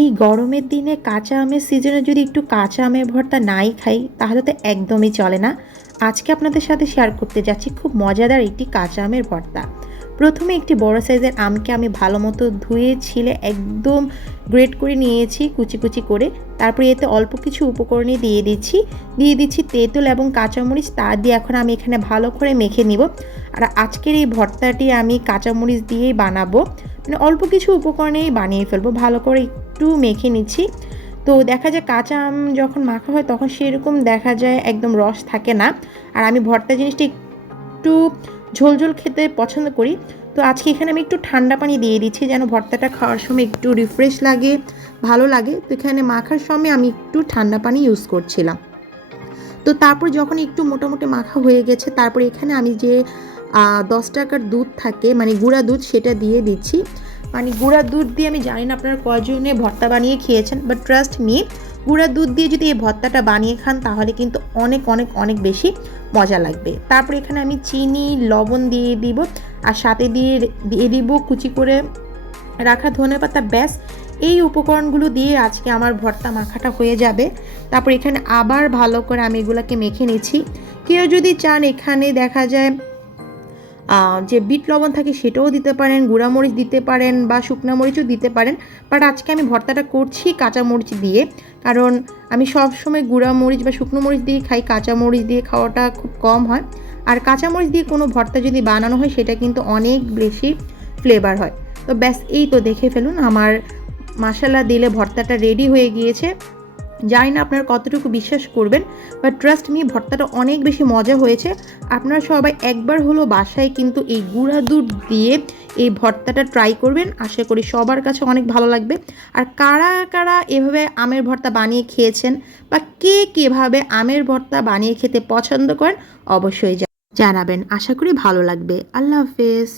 এই গরমের দিনে কাঁচা আমের সিজনে যদি একটু কাঁচা আমের ভর্তা নাই খাই তাহলে তো একদমই চলে না। আজকে আপনাদের সাথে শেয়ার করতে যাচ্ছি খুব মজাদার একটি কাঁচা আমের ভর্তা। প্রথমে একটি বড় সাইজের আমকে আমি ভালো মতো ধুয়ে ছিলে একদম গ্রেট করে নিয়েছি কুচি কুচি করে। তারপরে এতে অল্প কিছু উপকরণই দিয়ে দিচ্ছি তেঁতুল এবং কাঁচামরিচ। তা দিয়ে এখন আমি এখানে ভালো করে মেখে নিব। আর আজকের এই ভর্তাটি আমি কাঁচামরিচ দিয়েই বানাবো, মানে অল্প কিছু উপকরণেই বানিয়ে ফেলবো। ভালো করে একটু মেখে নিচ্ছি। তো দেখা যায় কাঁচা আম যখন মাখা হয় তখন সেরকম দেখা যায় একদম রস থাকে না। আর আমি ভর্তা জিনিসটা একটু ঝোল খেতে পছন্দ করি। তো আজকে এখানে আমি একটু ঠান্ডা পানি দিয়ে দিচ্ছি যেন ভর্তাটা খাওয়ার সময় একটু রিফ্রেশ লাগে, ভালো লাগে। তো এখানে মাখার সময় আমি একটু ঠান্ডা পানি ইউজ করছিলাম। তো তারপর যখন একটু মোটামুটি মাখা হয়ে গেছে তারপর এখানে আমি যে 10 টাকার দুধ থাকে, মানে গুঁড়া দুধ, সেটা দিয়ে দিচ্ছি। মানে গুঁড়া দুধ দিয়ে আমি জানি না আপনারা কয়জনে ভর্তা বানিয়ে খেয়েছেন, বাট ট্রাস্ট মি, গুঁড়া দুধ দিয়ে যদি এই ভর্তাটা বানিয়ে খান তাহলে কিন্তু অনেক অনেক অনেক বেশি মজা লাগবে। তারপর এখানে আমি চিনি, লবণ দিয়ে দিব, আর সাথে দিয়ে দিব কুচি করে রাখা ধনেপাতা। ব্যাস, এই উপকরণগুলো দিয়ে আজকে আমার ভর্তা মাখাটা হয়ে যাবে। তারপর এখানে আবার ভালো করে আমি এগুলোকে মেখে নিচ্ছি। কেউ যদি চান এখানে দেখা যায় যে বিট লবণ থাকে সেটাও দিতে পারেন, গুঁড়ামরিচ দিতে পারেন বা শুকনো মরিচও দিতে পারেন। বাট আজকে আমি ভর্তাটা করছি কাঁচা মরিচ দিয়ে, কারণ আমি সব সময় গুঁড়ামরিচ বা শুকনো মরিচ দিয়ে খাই, কাঁচা মরিচ দিয়ে খাওয়াটা খুব কম হয়। আর কাঁচা মরিচ দিয়ে কোনো ভর্তা যদি বানানো হয় সেটা কিন্তু অনেক বেশি ফ্লেভার হয়। তো ব্যাস, এই তো দেখে ফেলুন আমার মশলা দিলে ভর্তাটা রেডি হয়ে গিয়েছে। জানি না আপনারা কতটুকু বিশ্বাস করবেন, বাট ট্রাস্ট মি, ভর্তাটা অনেক বেশি মজা হয়েছে। আপনারা সবাই একবার হলো বাসায় কিন্তু এই গুঁড়া দুধ দিয়ে এই ভর্তাটা ট্রাই করবেন। আশা করি সবার কাছে অনেক ভালো লাগবে। আর কারা কারা এভাবে আমের ভর্তা বানিয়ে খেয়েছেন বা কে কীভাবে আমের ভর্তা বানিয়ে খেতে পছন্দ করেন অবশ্যই জানাবেন। আশা করি ভালো লাগবে। আল্লাহ হাফেজ।